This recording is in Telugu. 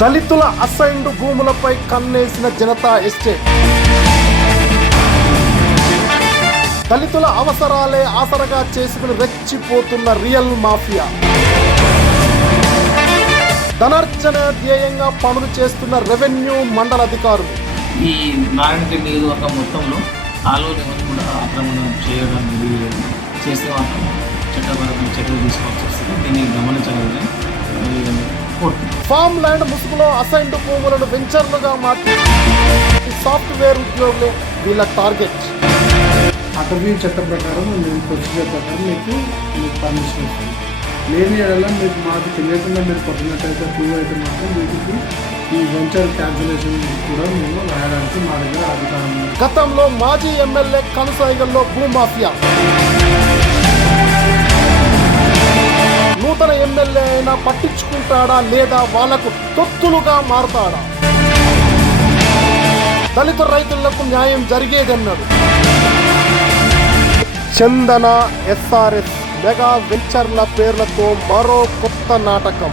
దళితుల అసైన్డ్ భూములపై కన్నేసిన జనతా ఎస్టేట్. దళితుల అవసరాలే ఆసరగా చేసుకుని రెచ్చిపోతున్న రియల్ మాఫియా. ధనార్జన ధ్యేయంగా పనులు చేస్తున్న రెవెన్యూ మండల అధికారులు. ఈ నారాయణపేట నియోజకవర్గం మొత్తంలో ఆలూరు ఎవరు కూడా ఆక్రమణ చేయడం చేస్తే మాత్రం చట్టపరమైన చర్యలు తీసుకోవాల్సి వస్తుంది. దీన్ని గమనించగలని కోరుతున్నాను ఫామ్ ల్యాండ్ ముసుగులో అసైన్డ్ భూములను వెంచర్లుగా మార్చి సాఫ్ట్వేర్ ఉద్యోగులే వీళ్ళ టార్గెట్. అటవీ చట్ట ప్రకారం మేము ప్రొసీజర్ ప్రకారం మీకు మీకు పర్మిషన్ ఇస్తాం. లేని ఎడల మీకు మాకు తెలియకుండా మీరు కొట్టినట్టయితే ప్రూవ్ అయితే మాత్రం వీటికి ఈ వెంచర్ క్యాన్సిలేషన్ కూడా మేము రాయడానికి మా దగ్గర అధికారం. గతంలో మాజీ ఎమ్మెల్యే కనుసాయిగల్లో భూమాఫియా. ఎమ్మెల్యే అయినా పట్టించుకుంటాడా లేదా వాళ్ళకు తొత్తులుగా మారతాడా? దళిత రైతులకు న్యాయం జరిగేదన్నాడు చందన ఎస్ఆర్ఎస్ మెగా వెంచర్ల పేర్లతో మరో కొత్త నాటకం.